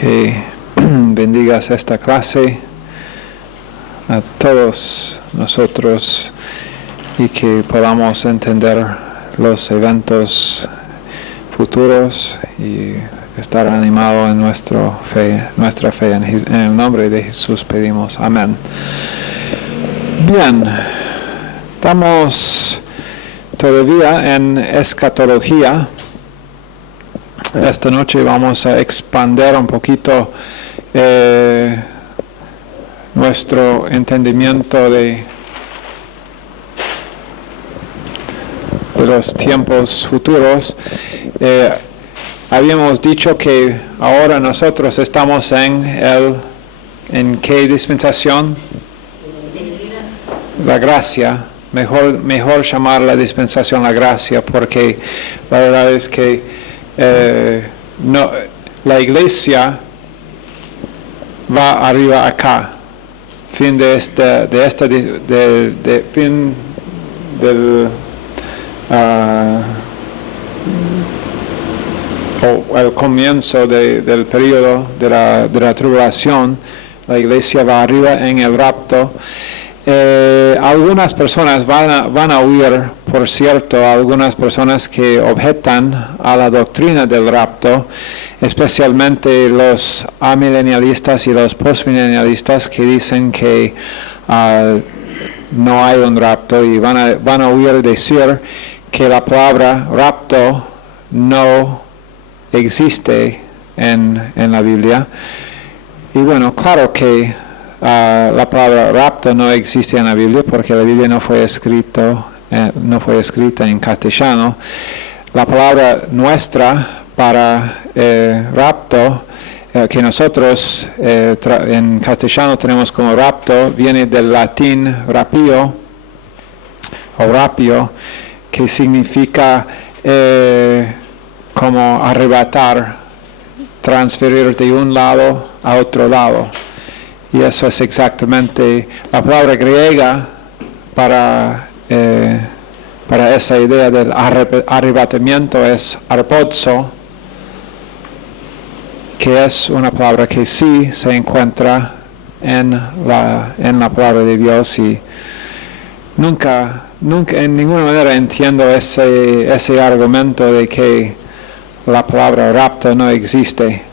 que bendigas esta clase a todos nosotros y que podamos entender los eventos futuros y estar animado en nuestra fe. En el nombre de Jesús pedimos. Amén. Bien, estamos todavía en escatología. Esta noche vamos a expandir un poquito nuestro entendimiento de los tiempos futuros. Habíamos dicho que ahora nosotros estamos ¿en qué dispensación? La gracia. Mejor llamar la dispensación la gracia, porque la verdad es que la iglesia va arriba acá. Fin del o el comienzo del periodo de la tribulación, la iglesia va arriba en el rapto. Algunas personas van a huir, por cierto, algunas personas que objetan a la doctrina del rapto, especialmente los amilenialistas y los postmilenialistas que dicen que no hay un rapto, y van a huir decir que la palabra rapto no existe en la Biblia. Y bueno, claro que la palabra rapto no existe en la Biblia porque la Biblia no fue escrita en castellano. La palabra nuestra para rapto, que nosotros en castellano tenemos como rapto, viene del latín rapio o rapio, que significa como arrebatar, transferir de un lado a otro lado. Y eso es exactamente la palabra griega para esa idea del arrebatamiento, es arpozo, que es una palabra que sí se encuentra en la palabra de Dios, y nunca en ninguna manera entiendo ese argumento de que la palabra rapto no existe.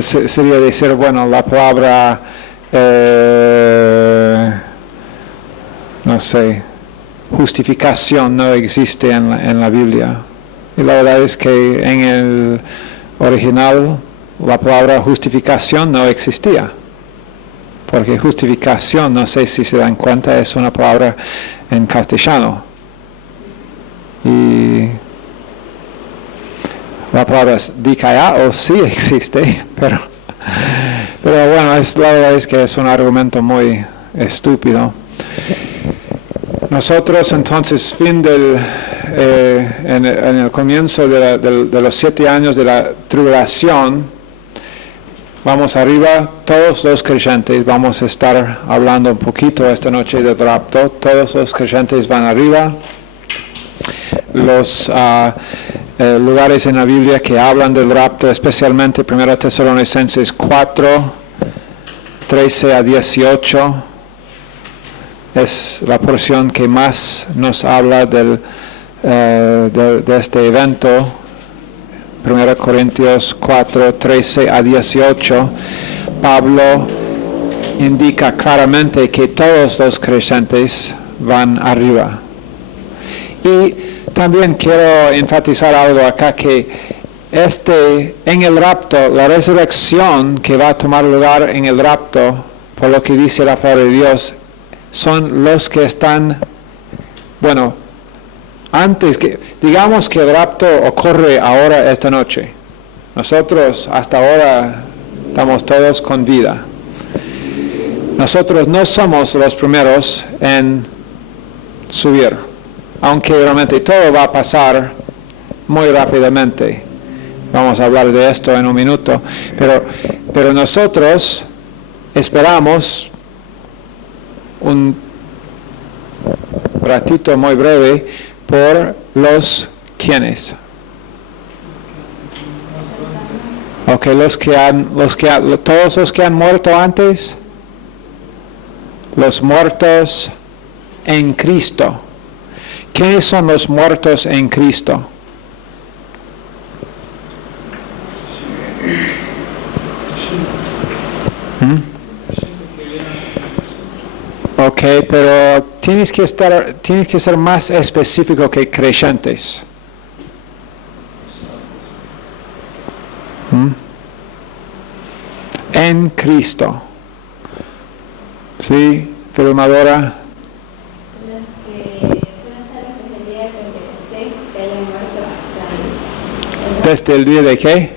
Sería decir, bueno, la palabra, justificación no existe en la Biblia. Y la verdad es que en el original la palabra justificación no existía. Porque justificación, no sé si se dan cuenta, es una palabra en castellano. Y la palabra dikaiao sí existe, pero bueno, la verdad es que es un argumento muy estúpido. Nosotros entonces, en el comienzo de los 7 años de la tribulación, vamos arriba, todos los creyentes, vamos a estar hablando un poquito esta noche del rapto, todos los creyentes van arriba. Los lugares en la Biblia que hablan del rapto, especialmente 1 Tesalonicenses 4, 13 a 18, es la porción que más nos habla de este evento. 1 Corintios 4, 13 a 18, Pablo indica claramente que todos los creyentes van arriba. Y también quiero enfatizar algo acá, que en el rapto, la resurrección que va a tomar lugar en el rapto, por lo que dice la palabra de Dios, son los que están, antes que, digamos que el rapto ocurre ahora esta noche. Nosotros hasta ahora estamos todos con vida. Nosotros no somos los primeros en subir, aunque realmente todo va a pasar muy rápidamente. Vamos a hablar de esto en un minuto, pero nosotros esperamos un ratito muy breve por los quienes. Ok, todos los que han muerto antes, los muertos en Cristo. ¿Quiénes son los muertos en Cristo? Ok, pero tienes que ser más específico que creyentes. En Cristo. ¿Sí, filmadora? ¿Desde el día de qué?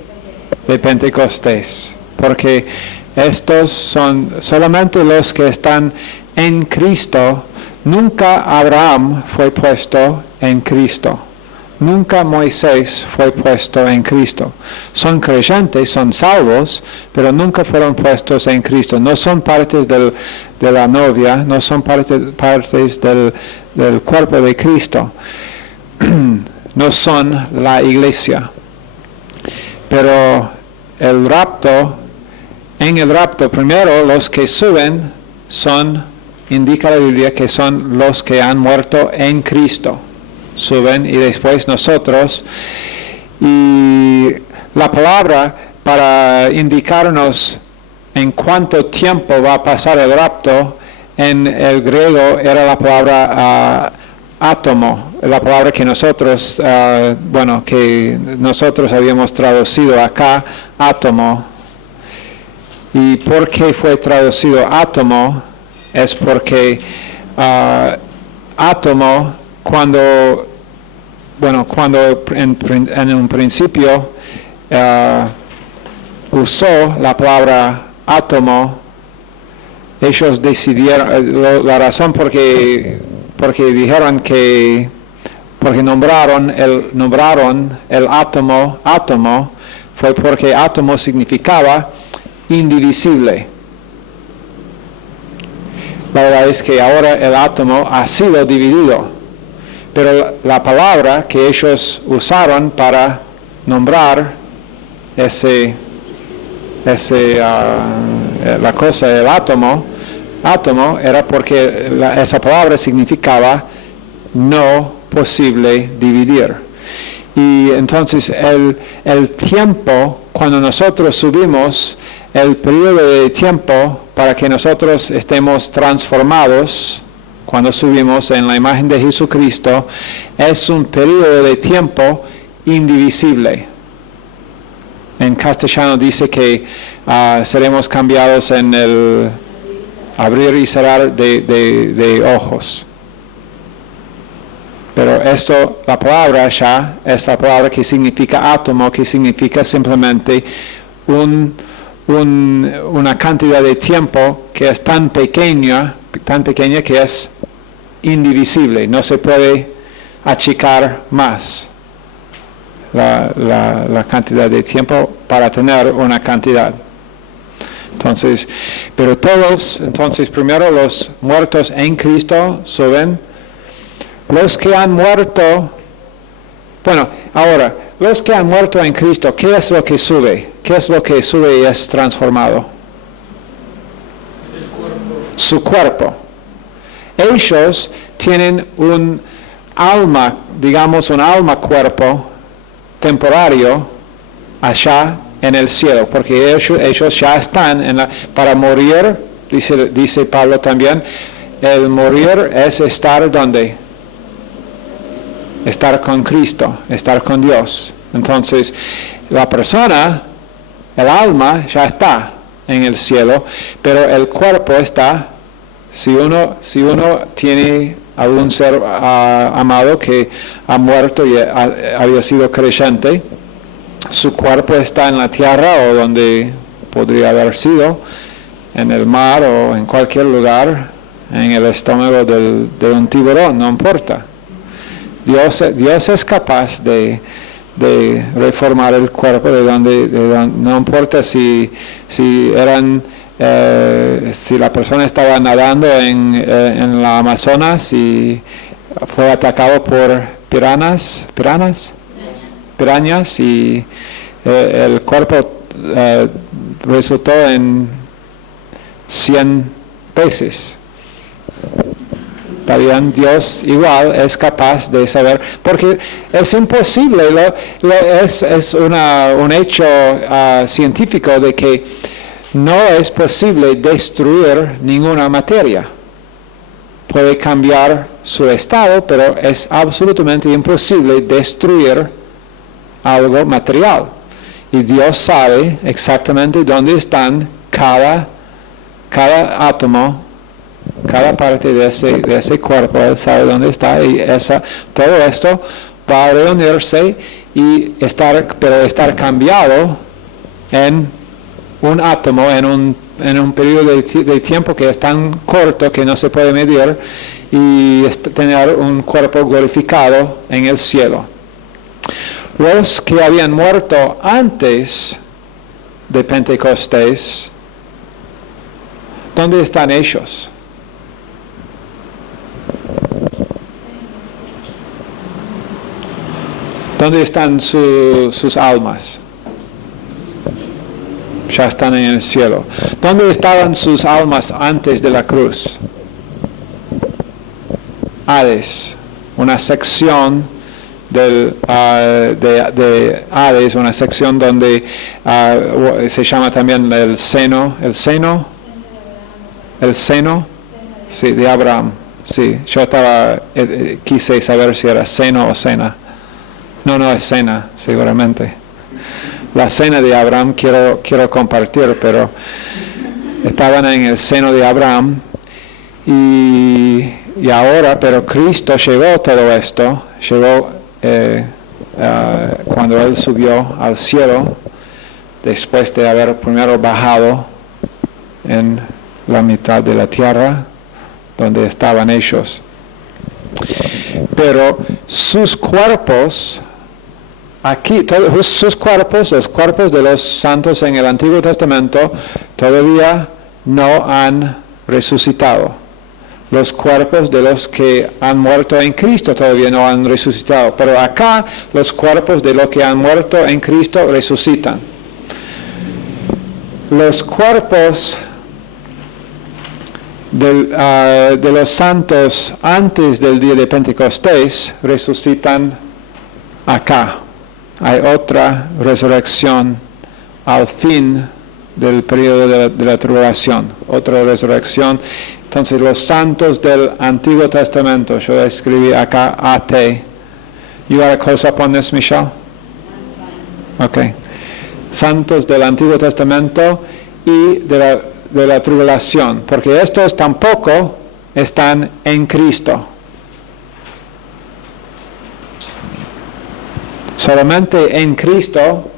De Pentecostés. Porque estos son solamente los que están en Cristo. Nunca Abraham fue puesto en Cristo. Nunca Moisés fue puesto en Cristo. Son creyentes, son salvos, pero nunca fueron puestos en Cristo. No son partes de la novia, no son partes del cuerpo de Cristo. No son la iglesia. Pero en el rapto, primero los que suben indica la Biblia que son los que han muerto en Cristo. Suben y después nosotros. Y la palabra para indicarnos en cuánto tiempo va a pasar el rapto, en el griego era la palabra átomo, la palabra que nosotros, que nosotros habíamos traducido acá, átomo. ¿Y por qué fue traducido átomo? Es porque átomo, cuando en un principio usó la palabra átomo, ellos decidieron, la razón porque dijeron porque nombraron el átomo, fue porque átomo significaba indivisible. La verdad es que ahora el átomo ha sido dividido, pero la palabra que ellos usaron para nombrar la cosa, el átomo era porque esa palabra significaba no posible dividir. Y entonces el tiempo, cuando nosotros subimos, el periodo de tiempo para que nosotros estemos transformados, cuando subimos en la imagen de Jesucristo, es un periodo de tiempo indivisible. En castellano dice que seremos cambiados en el abrir y cerrar de ojos. Pero esto, la palabra ya, es la palabra que significa átomo, que significa simplemente una cantidad de tiempo que es tan pequeña que es indivisible, no se puede achicar más la cantidad de tiempo para tener una cantidad. Entonces, pero todos, primero los muertos en Cristo suben. Los que han muerto, ahora, los que han muerto en Cristo, ¿qué es lo que sube? ¿Qué es lo que sube y es transformado? El cuerpo. Su cuerpo. Ellos tienen un alma, digamos un alma-cuerpo temporario allá en el cielo, porque ellos ya están para morir, dice Pablo también, el morir es estar ¿dónde? Estar con Cristo, estar con Dios. Entonces, la persona, el alma, ya está en el cielo, pero el cuerpo está, si uno tiene algún ser amado que ha muerto y había sido creyente, su cuerpo está en la tierra o donde podría haber sido, en el mar o en cualquier lugar, en el estómago de un tiburón, no importa. Dios es capaz de reformar el cuerpo de donde no importa si la persona estaba nadando en la Amazonas y fue atacado por pirañas y el cuerpo resultó en 100 veces. También Dios igual es capaz de saber, porque es imposible, es un hecho científico de que no es posible destruir ninguna materia. Puede cambiar su estado, pero es absolutamente imposible destruir algo material. Y Dios sabe exactamente dónde están cada átomo, cada parte de ese cuerpo. Él sabe dónde está, y todo esto va a reunirse y estar cambiado en un átomo, en un periodo de tiempo que es tan corto que no se puede medir, y tener un cuerpo glorificado en el cielo. Los que habían muerto antes de Pentecostés, ¿dónde están ellos? ¿Dónde están sus almas? Ya están en el cielo. ¿Dónde estaban sus almas antes de la cruz? Hades, una sección de Hades, una sección donde se llama también el seno, sí, de Abraham. Sí, yo quise saber si era seno o cena. No es cena, seguramente. La cena de Abraham quiero compartir, pero estaban en el seno de Abraham, y ahora, pero Cristo llevó todo esto, cuando Él subió al cielo, después de haber primero bajado en la mitad de la tierra, donde estaban ellos. Pero sus cuerpos, aquí, sus cuerpos, los cuerpos de los santos en el Antiguo Testamento, todavía no han resucitado. Los cuerpos de los que han muerto en Cristo todavía no han resucitado. Pero acá, los cuerpos de los que han muerto en Cristo resucitan. Los cuerpos de los santos antes del día de Pentecostés resucitan acá. Hay otra resurrección al fin del periodo de la tribulación, otra resurrección. Entonces los santos del Antiguo Testamento, yo escribí acá AT. You are a close up on this, Michelle? Okay. Santos del Antiguo Testamento y de la tribulación, porque estos tampoco están en Cristo. Solamente en Cristo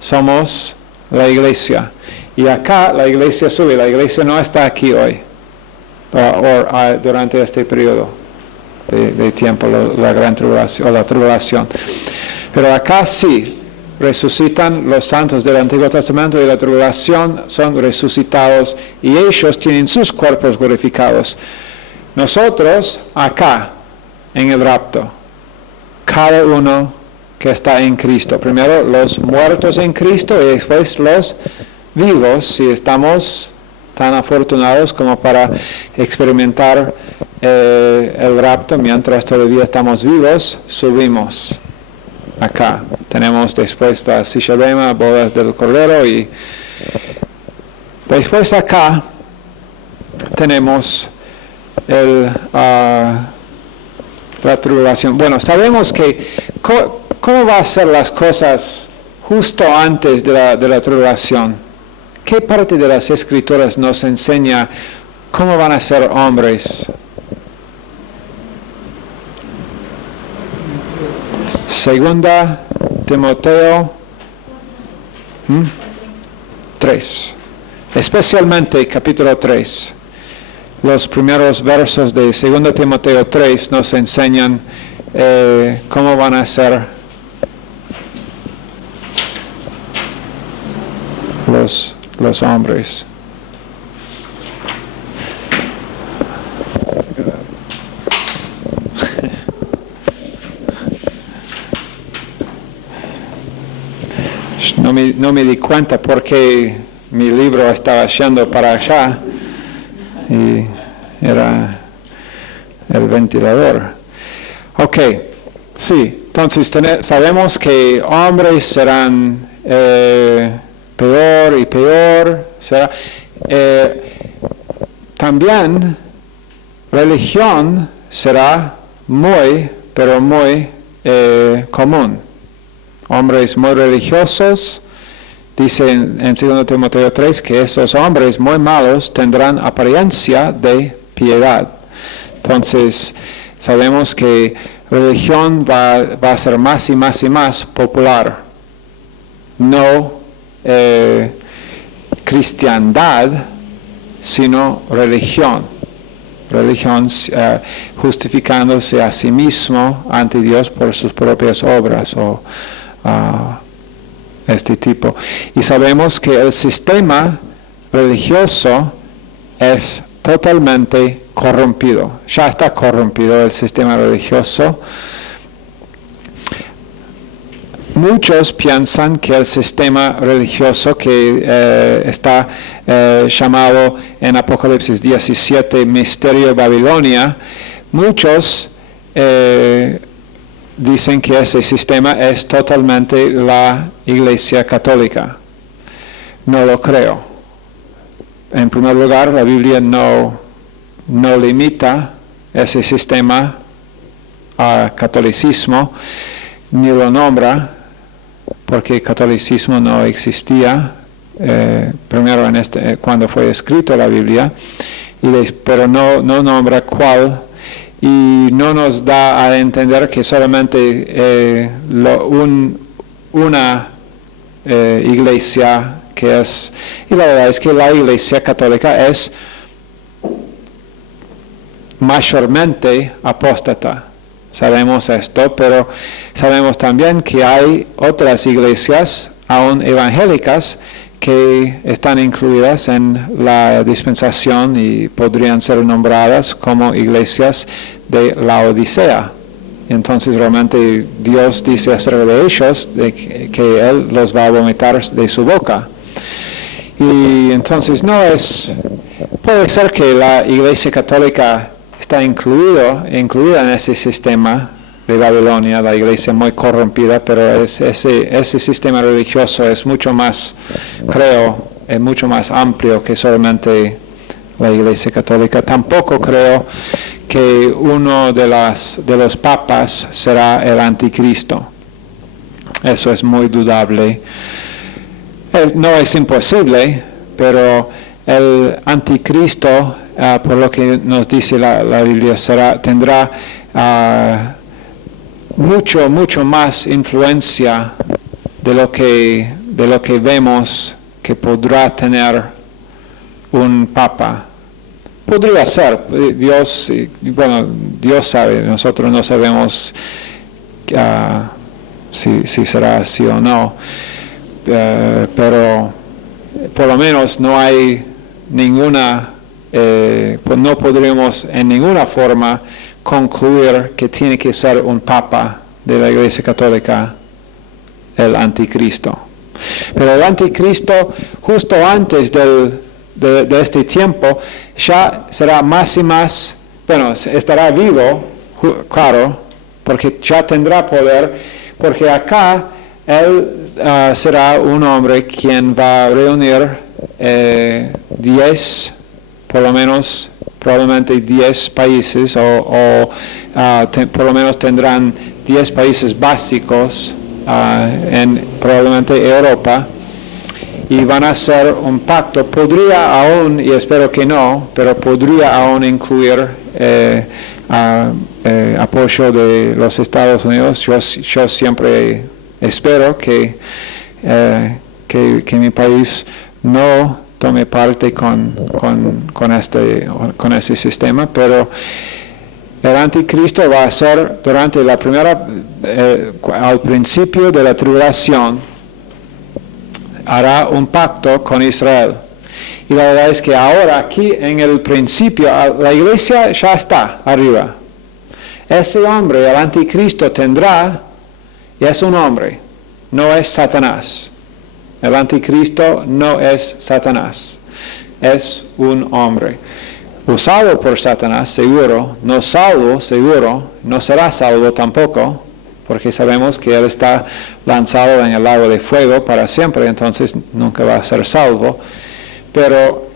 somos la iglesia. Y acá la iglesia sube, la iglesia no está aquí hoy, durante este periodo de tiempo, la gran tribulación, o la tribulación. Pero acá sí, resucitan los santos del Antiguo Testamento, y la tribulación son resucitados, y ellos tienen sus cuerpos glorificados. Nosotros acá, en el rapto, cada uno que está en Cristo. Primero los muertos en Cristo, y después los vivos, si estamos tan afortunados como para experimentar el rapto mientras todavía estamos vivos, subimos acá. Tenemos después la Sishadema, bodas del Cordero, y después acá tenemos la tribulación. Bueno, sabemos que ¿cómo va a ser las cosas justo antes de la tribulación? ¿Qué parte de las Escrituras nos enseña cómo van a ser hombres? Segunda Timoteo 3, especialmente capítulo 3. Los primeros versos de 2 Timoteo 3 nos enseñan cómo van a ser los hombres. no me di cuenta porque mi libro estaba yendo para allá y era el ventilador. Ok, sí, entonces sabemos que hombres serán peor y peor. También religión será muy, pero muy común. Hombres muy religiosos, dice en 2 Timoteo 3 que esos hombres muy malos tendrán apariencia de piedad. Entonces, sabemos que religión va a ser más y más y más popular. No cristiandad, sino religión. Religión justificándose a sí mismo ante Dios por sus propias obras o este tipo. Y sabemos que el sistema religioso es totalmente corrompido. Ya está corrompido el sistema religioso. Muchos piensan que el sistema religioso que está llamado en Apocalipsis 17 Misterio de Babilonia, muchos dicen que ese sistema es totalmente la Iglesia Católica. No lo creo. En primer lugar, la Biblia no limita ese sistema al catolicismo, ni lo nombra, porque el catolicismo no existía primero cuando fue escrito la Biblia, pero no nombra cuál, y no nos da a entender que solamente una iglesia que es, y la verdad es que la Iglesia Católica es mayormente apóstata. Sabemos esto, pero sabemos también que hay otras iglesias, aún evangélicas, que están incluidas en la dispensación y podrían ser nombradas como iglesias de la Odisea. Entonces realmente Dios dice acerca de ellos que Él los va a vomitar de su boca. Y entonces puede ser que la Iglesia Católica está incluida en ese sistema de Babilonia, la iglesia muy corrompida, pero ese sistema religioso es mucho más, creo, es mucho más amplio que solamente la Iglesia Católica. Tampoco creo que uno de los papas será el anticristo. Eso es muy dudable. No es imposible, pero el anticristo, por lo que nos dice la Biblia, tendrá mucho más influencia de lo que vemos que podrá tener un papa. Podría ser, Dios sabe, nosotros no sabemos si será así o no, pero por lo menos no hay no podremos en ninguna forma concluir que tiene que ser un papa de la Iglesia Católica el anticristo. Pero el anticristo, justo antes de este tiempo, ya será más y más, estará vivo, claro, porque ya tendrá poder, porque acá él será un hombre quien va a reunir 10, por lo menos, probablemente 10 países, por lo menos tendrán 10 países básicos en probablemente Europa, y van a hacer un pacto. Podría aún, y espero que no, pero podría aún incluir apoyo de los Estados Unidos. Yo siempre espero que mi país no tome parte con ese sistema, pero el anticristo va a ser durante al principio de la tribulación, hará un pacto con Israel. Y la verdad es que ahora aquí en el principio la iglesia ya está arriba. Ese hombre, el anticristo, tendrá, y es un hombre, no es Satanás. El anticristo no es Satanás, es un hombre. Usado por Satanás, seguro, no salvo, seguro, no será salvo tampoco, porque sabemos que él está lanzado en el lago de fuego para siempre, entonces nunca va a ser salvo. Pero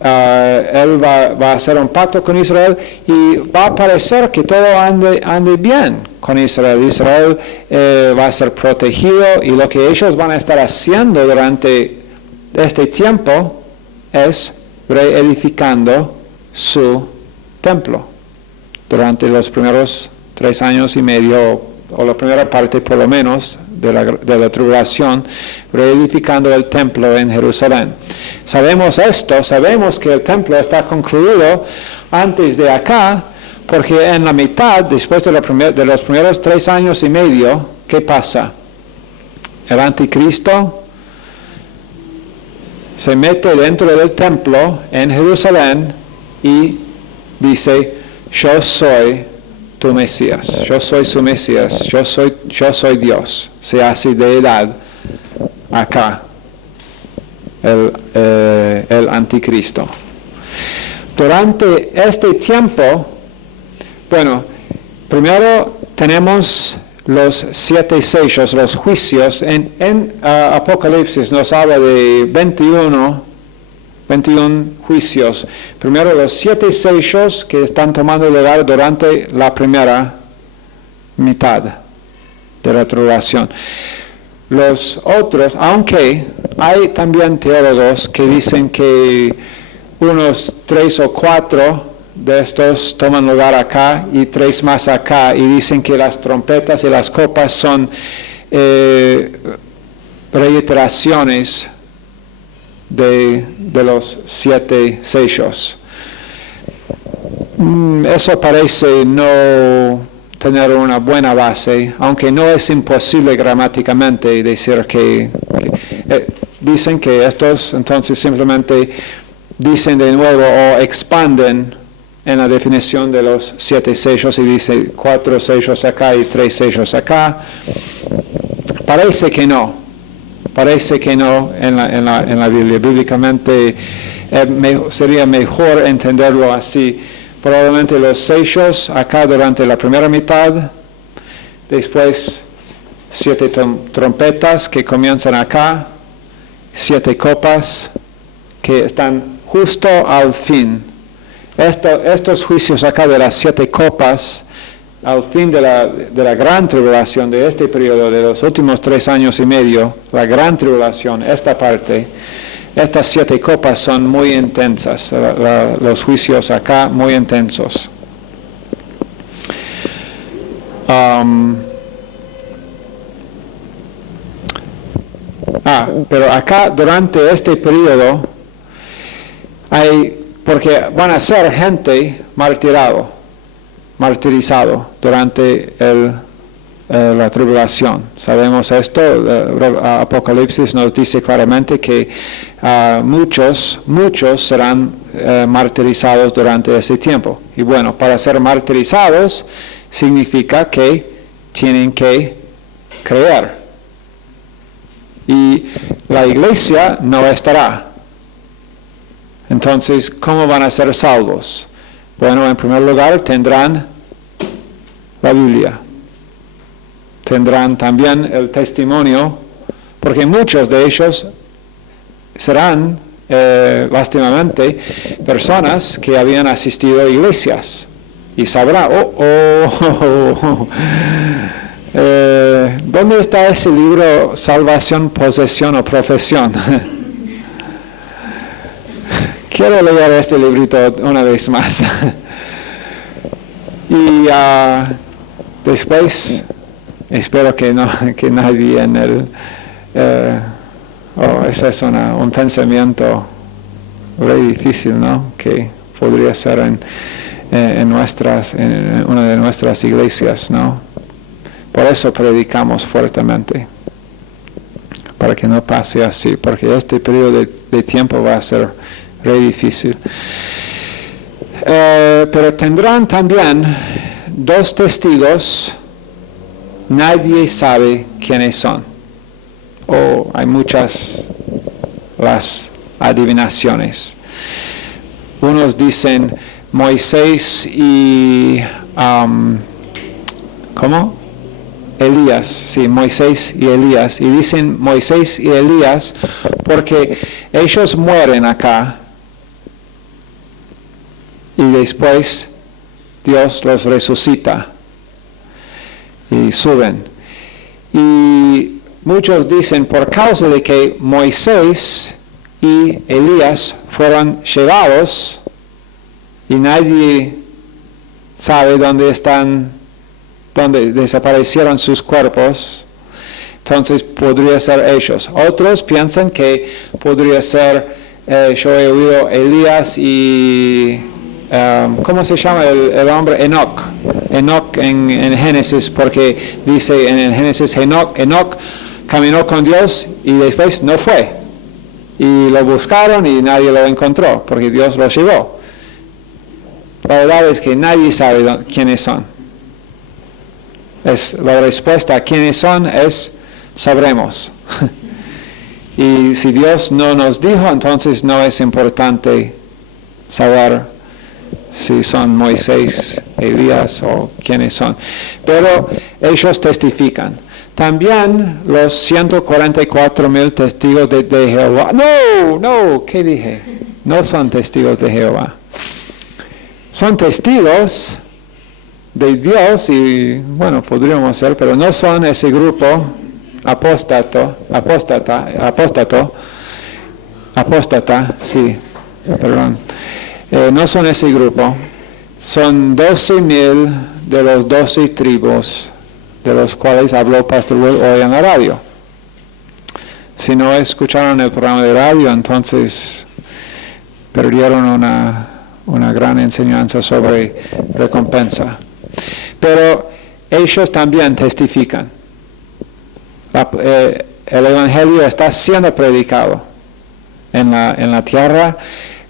él va a hacer un pacto con Israel y va a parecer que todo ande bien con Israel. Israel va a ser protegido y lo que ellos van a estar haciendo durante este tiempo es reedificando su templo. Durante los primeros 3 años y medio, o la primera parte por lo menos, de la tribulación, reedificando el templo en Jerusalén. Sabemos esto, sabemos que el templo está concluido antes de acá, porque en la mitad, después de los primeros 3 años y medio, ¿qué pasa? El anticristo se mete dentro del templo en Jerusalén y dice, yo soy tu Mesías, yo soy su Mesías, yo soy Dios. Se hace deidad acá, el anticristo. Durante este tiempo, bueno, primero tenemos los 7 sellos, los juicios. En Apocalipsis nos habla de 21 juicios. Primero los 7 sellos que están tomando lugar durante la primera mitad de la tribulación. Los otros, aunque hay también teólogos que dicen que unos 3 o 4 de estos toman lugar acá y 3 más acá, y dicen que las trompetas y las copas son reiteraciones de los 7 sellos. Eso parece no tener una buena base, aunque no es imposible gramáticamente decir que dicen que estos entonces simplemente dicen de nuevo o expanden en la definición de los 7 sellos y dice 4 sellos acá y 3 sellos acá. Parece que no en la Biblia. Bíblicamente sería mejor entenderlo así. Probablemente los sellos acá durante la primera mitad, después 7 trompetas que comienzan acá, 7 copas que están justo al fin. Estos juicios acá de las 7 copas, al fin de la gran tribulación, de este periodo, de los últimos 3 años y medio, la gran tribulación, esta parte, estas 7 copas son muy intensas, los juicios acá muy intensos. Pero acá durante este periodo porque van a ser gente martirizado durante la tribulación. Sabemos esto, Apocalipsis nos dice claramente que muchos serán martirizados durante ese tiempo. Y bueno, para ser martirizados significa que tienen que creer. Y la iglesia no estará. Entonces, ¿cómo van a ser salvos? Bueno, en primer lugar tendrán la Biblia. Tendrán también el testimonio, porque muchos de ellos serán, lástimamente, personas que habían asistido a iglesias. Y sabrán, ¿dónde está ese libro, Salvación, Posesión o Profesión? Quiero leer este librito una vez más. Y después, espero que nadie en el... ese es un pensamiento muy difícil, ¿no? Que podría ser en una de nuestras iglesias, ¿no? Por eso predicamos fuertemente, para que no pase así, porque este periodo de tiempo va a ser muy difícil. Pero tendrán también 2 testigos, nadie sabe quiénes son. hay muchas las adivinaciones. Unos dicen Moisés y ¿cómo? Elías, sí, Moisés y Elías. Y dicen Moisés y Elías porque ellos mueren acá y después Dios los resucita y suben. Y muchos dicen por causa de que Moisés y Elías fueron llevados y nadie sabe dónde están, dónde desaparecieron sus cuerpos, entonces podría ser ellos. Otros piensan que podría ser, yo he oído Elías y, ¿cómo se llama el hombre? Enoch. Enoch en Génesis, porque dice en el Génesis, Enoch caminó con Dios y después no fue. Y lo buscaron y nadie lo encontró, porque Dios lo llevó. La verdad es que nadie sabe quiénes son. La respuesta a quiénes son es, sabremos. Y si Dios no nos dijo, entonces no es importante saber si son Moisés, Elías o quiénes son. Pero ellos testifican. También los 144,000 testigos de Jehová. No, ¿qué dije? No son testigos de Jehová. Son testigos de Dios y, bueno, podríamos ser, pero no son ese grupo apóstata, sí, perdón. No son ese grupo. Son 12,000 de los 12 tribus de los cuales habló Pastor Will hoy en la radio. Si no escucharon el programa de radio, entonces perdieron una gran enseñanza sobre recompensa. Pero ellos también testifican. El Evangelio está siendo predicado en la tierra.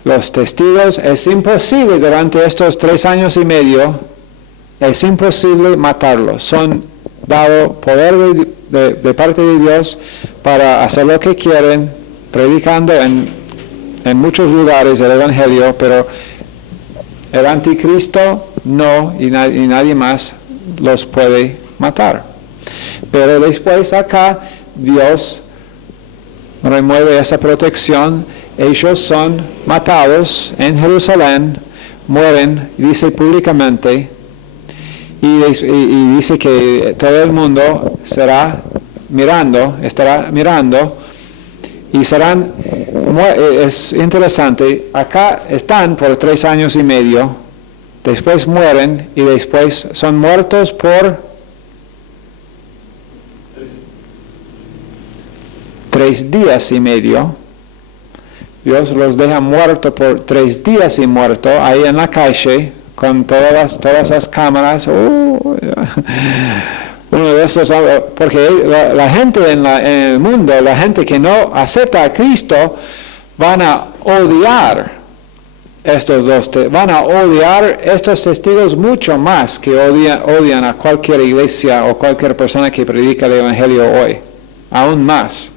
Los testigos, es imposible durante estos 3 años y medio, es imposible matarlos. Son dado poder de parte de Dios para hacer lo que quieren, predicando en muchos lugares el Evangelio, pero el anticristo no, y nadie más los puede matar. Pero después acá Dios remueve esa protección. Ellos son matados en Jerusalén, mueren, dice públicamente, y dice que todo el mundo estará mirando, y serán, es interesante, acá están por 3 años y medio, después mueren y después son muertos por 3 días y medio. Dios los deja muertos por 3 días y muertos ahí en la calle con todas las cámaras. Uno de esos, porque la gente en el mundo, la gente que no acepta a Cristo, van a odiar van a odiar estos testigos mucho más que odian a cualquier iglesia o cualquier persona que predica el Evangelio hoy, aún más.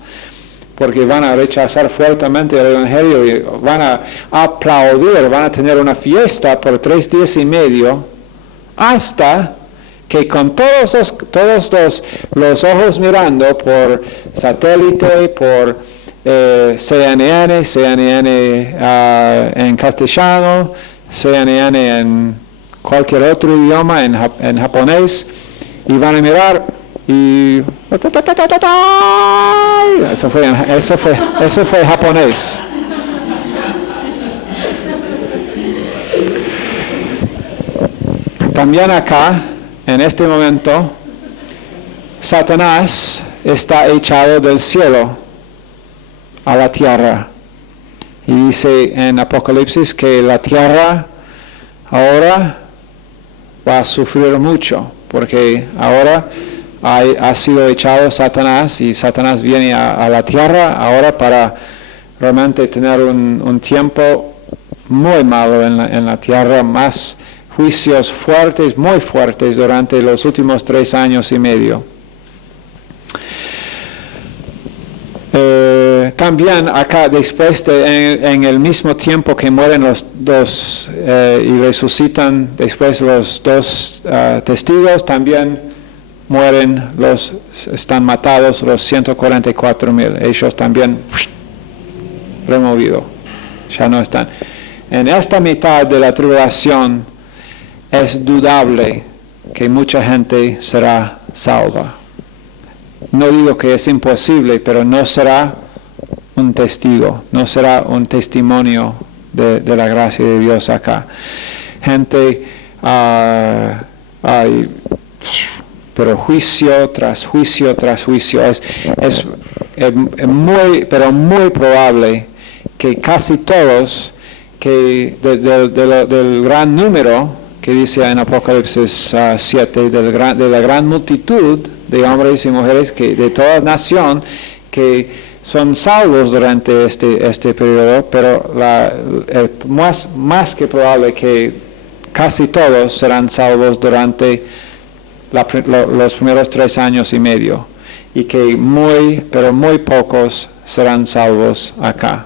Porque van a rechazar fuertemente el Evangelio y van a aplaudir, van a tener una fiesta por 3 días y medio, hasta que con todos los ojos mirando por satélite, por CNN en castellano, CNN en cualquier otro idioma, en japonés, y van a mirar y eso fue japonés. También acá, en este momento, Satanás está echado del cielo a la tierra. Y dice en Apocalipsis que la tierra ahora va a sufrir mucho, porque ahora ha sido echado Satanás y Satanás viene a la tierra ahora para realmente tener un tiempo muy malo en la tierra, más juicios fuertes, muy fuertes durante los últimos 3 años y medio. También acá, después en el mismo tiempo que mueren los dos y resucitan después los dos testigos, también mueren están matados los 144,000. Ellos también removidos, ya no están. En esta mitad de la tribulación es dudable que mucha gente será salva. No digo que es imposible, pero no será un testigo, no será un testimonio de la gracia de Dios acá. Gente, pero juicio tras juicio tras juicio. Es pero muy probable que casi todos, que del gran número, que dice en Apocalipsis 7, de la gran multitud de hombres y mujeres de toda nación que son salvos durante este periodo, pero más que probable que casi todos serán salvos durante los primeros 3 años y medio, y que pero muy pocos serán salvos acá.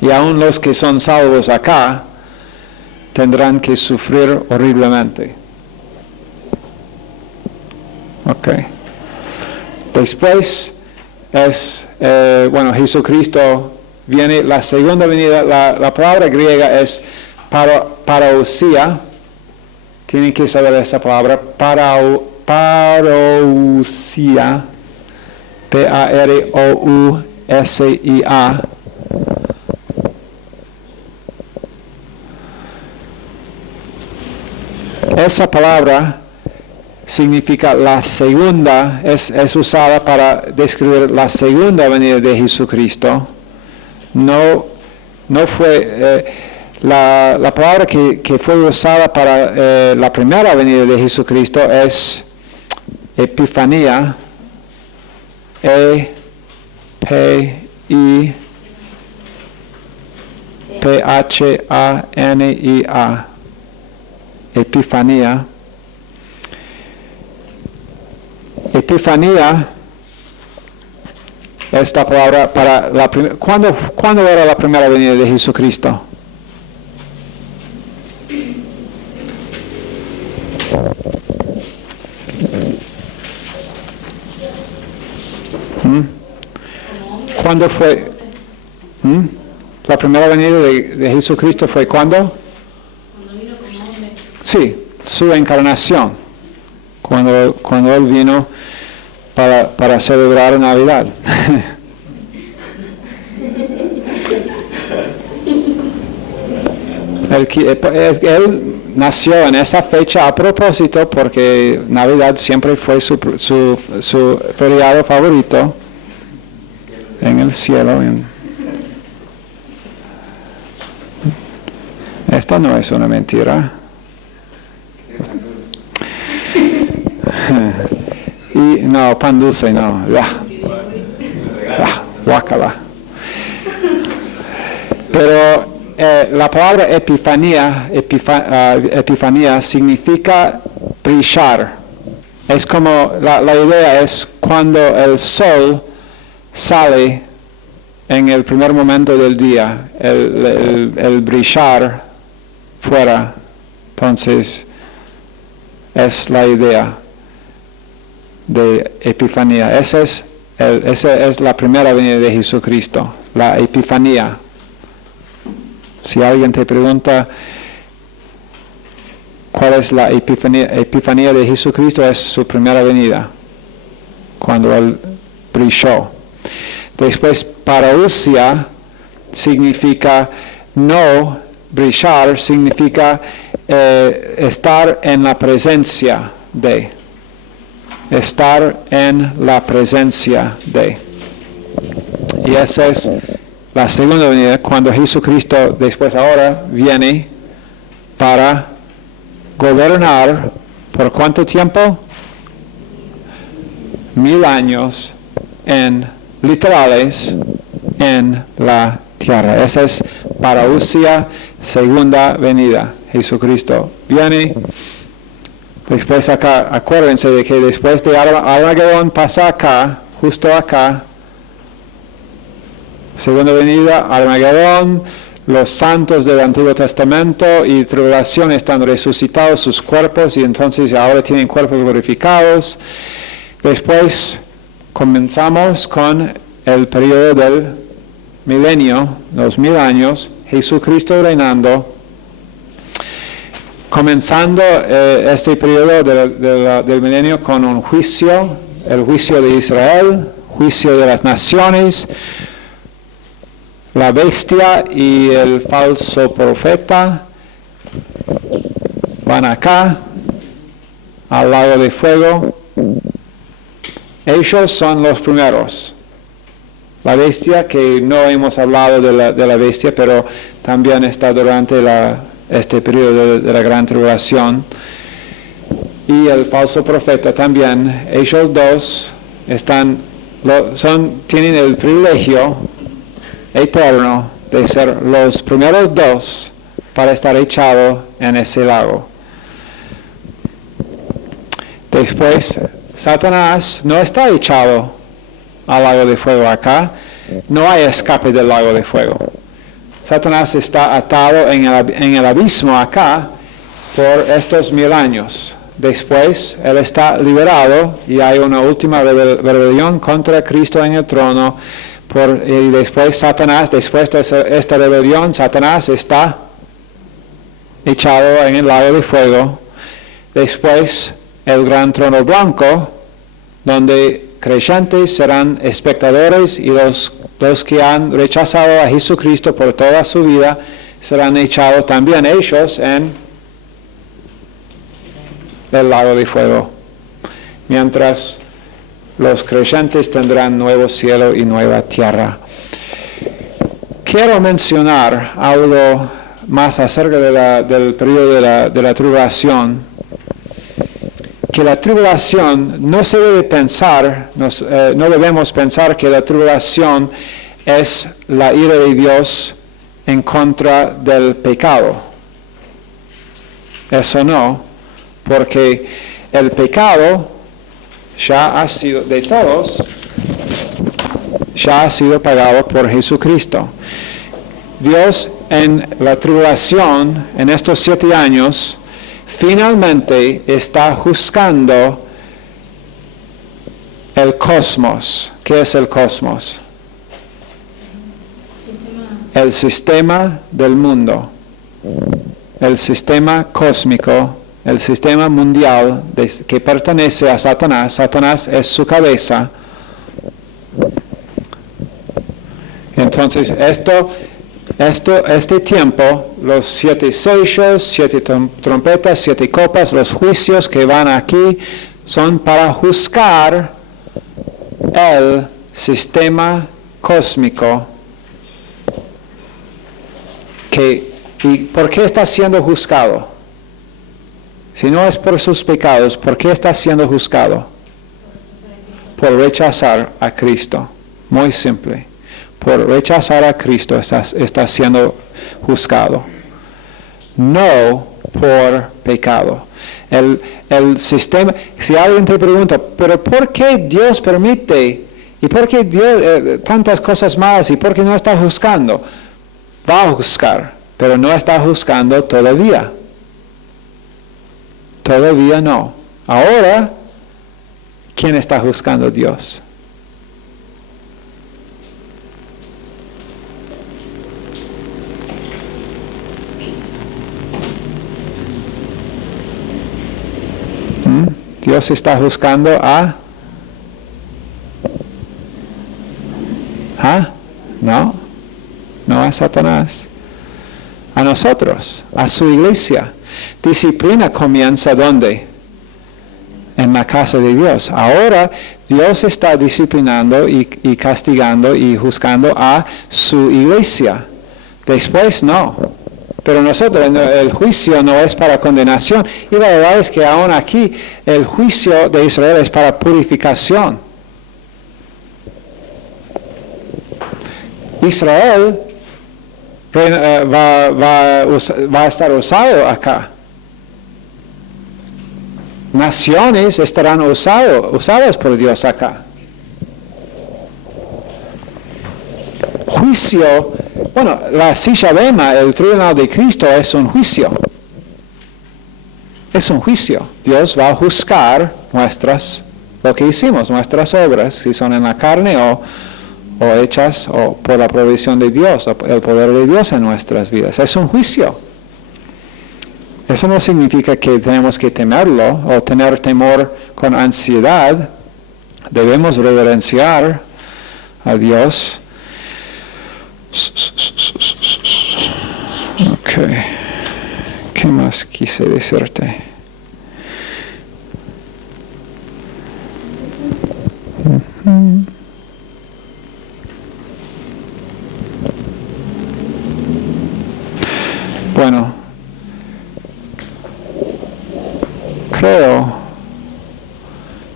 Y aún los que son salvos acá tendrán que sufrir horriblemente. Ok. Después Jesucristo viene, la segunda venida, la palabra griega es parousia. Tienen que saber esa palabra, parousia, P-A-R-O-U-S-I-A. Esa palabra significa la segunda, es usada para describir la segunda venida de Jesucristo. No fue la palabra que fue usada para la primera venida de Jesucristo es Epifanía, E-P-I-P-H-A-N-I-A, Epifanía. Epifanía es la palabra para la primera. ¿Cuándo era la primera venida de Jesucristo? ¿Cuándo fue? La primera venida de Jesucristo fue ¿cuándo? Sí, su encarnación, cuando Él vino para celebrar Navidad. Él nació en esa fecha a propósito porque Navidad siempre fue su feriado favorito en el cielo. Esta no es una mentira. Y no, pan dulce no. Guácala. Pero la palabra epifanía significa brillar. Es como, la idea es cuando el sol sale en el primer momento del día, el brillar fuera. Entonces, es la idea de Epifanía. Esa es la primera venida de Jesucristo, la Epifanía. Si alguien te pregunta cuál es la Epifanía de Jesucristo, es su primera venida, cuando Él brilló. Después, parousia significa no brillar, significa estar en la presencia de. Estar en la presencia de. Y esa es la segunda venida, cuando Jesucristo después ahora viene para gobernar, ¿por cuánto tiempo? 1000 años literales en la tierra. Esa es parousia, segunda venida. Jesucristo viene. Después acá, acuérdense de que después de Armagedón pasa acá, justo acá, Segunda venida, Armagedón, los santos del Antiguo Testamento y tribulación están resucitados sus cuerpos y entonces ahora tienen cuerpos glorificados. Después comenzamos con el periodo del milenio, los 1000 años, Jesucristo reinando. Comenzando este periodo del milenio con un juicio, el juicio de Israel, juicio de las naciones, la bestia y el falso profeta van acá, al lago de fuego. Ellos son los primeros. La bestia, que no hemos hablado de la bestia, pero también está durante este periodo de la gran tribulación. Y el falso profeta también. Ellos dos tienen el privilegio eterno de ser los primeros dos para estar echados en ese lago. Después, Satanás no está echado al lago de fuego acá. No hay escape del lago de fuego. Satanás está atado en el abismo acá por estos 1000 años. Después, él está liberado y hay una última rebelión contra Cristo en el trono. Y después Satanás, después de esta rebelión, Satanás está echado en el lago de fuego. Después, el gran trono blanco, donde creyentes serán espectadores y los que han rechazado a Jesucristo por toda su vida serán echados también ellos en el lago de fuego. Mientras los creyentes tendrán nuevo cielo y nueva tierra. Quiero mencionar algo más acerca del periodo de la tribulación. Que la tribulación no se debe pensar, no debemos pensar que la tribulación es la ira de Dios en contra del pecado. Eso no, porque el pecado ya ha sido de todos, ya ha sido pagado por Jesucristo. Dios en la tribulación, en estos 7 años, finalmente está juzgando el cosmos. ¿Qué es el cosmos? El sistema del mundo, el sistema cósmico, el sistema mundial que pertenece a Satanás. Satanás es su cabeza. Entonces, este tiempo, los 7 sellos, 7 trompetas, 7 copas, los juicios que van aquí, son para juzgar el sistema cósmico. ¿Y por qué está siendo juzgado? Si no es por sus pecados, ¿por qué está siendo juzgado? Por rechazar a Cristo. Muy simple. Por rechazar a Cristo está siendo juzgado. No por pecado. El sistema, si alguien te pregunta, ¿pero por qué Dios permite? ¿Y por qué Dios tantas cosas malas? ¿Y por qué no está juzgando? Va a juzgar, pero no está juzgando todavía. Todavía no. Ahora, ¿quién está juzgando? Dios. Dios está juzgando a... No a Satanás. A nosotros, a su iglesia. Disciplina comienza ¿dónde? En la casa de Dios. Ahora Dios está disciplinando y castigando y juzgando a su iglesia. Después no. Pero nosotros, el juicio no es para condenación. Y la verdad es que aún aquí el juicio de Israel es para purificación. Israel va a estar usado acá. Naciones estarán usadas por Dios acá. juicio. Bueno, la silla bema, el tribunal de Cristo, es un juicio. Es un juicio. Dios va a juzgar lo que hicimos, nuestras obras, si son en la carne o hechas o por la provisión de Dios, el poder de Dios en nuestras vidas. Es un juicio. Eso no significa que tenemos que temerlo o tener temor con ansiedad. Debemos reverenciar a Dios. Ok. ¿Qué más quise decirte? Bueno,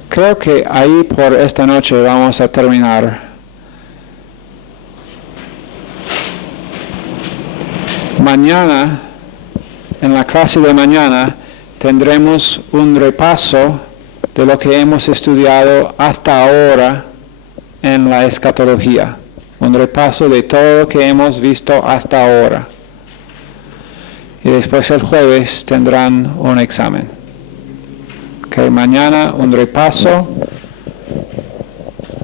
creo que ahí por esta noche vamos a terminar. Mañana, en la clase de mañana, tendremos un repaso de lo que hemos estudiado hasta ahora en la escatología. Un repaso de todo lo que hemos visto hasta ahora. Y después el jueves tendrán un examen. Okay, mañana un repaso.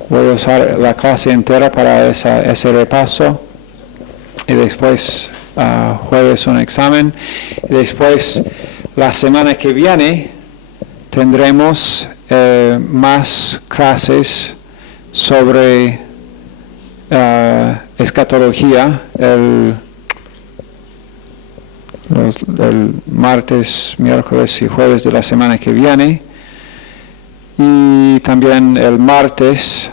Voy a usar la clase entera para ese repaso. Y después jueves un examen. Y después la semana que viene tendremos más clases sobre escatología el martes, miércoles y jueves de la semana que viene, y también el martes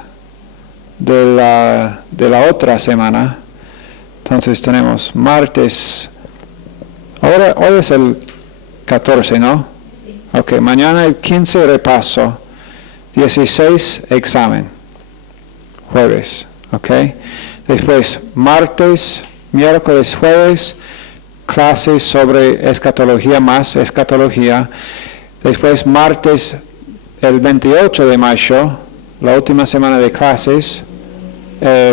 de la otra semana. Entonces tenemos martes, hoy es el 14, ¿no? Sí. Ok, mañana el 15 repaso, 16 examen, jueves, ok. Después martes, miércoles, jueves, clases sobre escatología más escatología. Después martes, el 28 de mayo, la última semana de clases,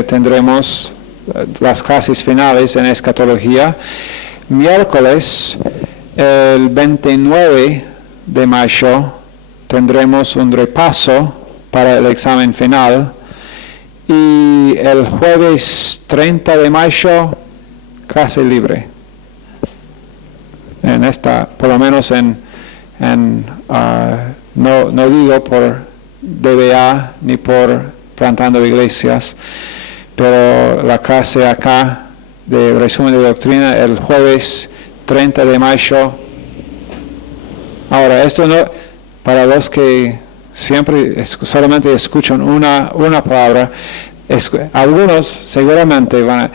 tendremos las clases finales en escatología. Miércoles, el 29 de mayo, tendremos un repaso para el examen final. Y el jueves 30 de mayo, clase libre. En esta, por lo menos no digo por DBA ni por plantando iglesias, pero la clase acá de resumen de doctrina el jueves 30 de mayo. Ahora, esto no, para los que siempre solamente escuchan una palabra, algunos seguramente van a,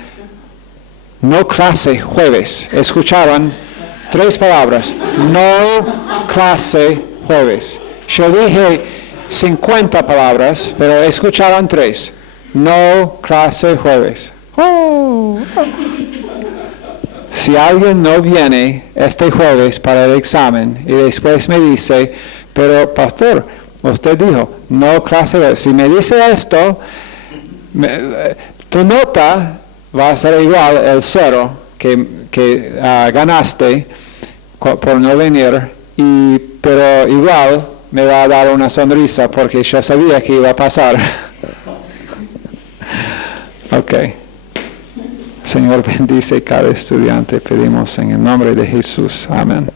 no clase jueves, escucharon 3 palabras, no clase jueves. Yo dije 50 palabras, pero escucharon 3, no clase jueves. Oh. Si alguien no viene este jueves para el examen y después me dice, pero pastor, usted dijo, no clase jueves. Si me dice esto, tu nota va a ser igual el 0 que ganaste por no venir, pero igual me va a dar una sonrisa porque yo sabía que iba a pasar. Ok. Señor, bendice cada estudiante, pedimos en el nombre de Jesús. Amén.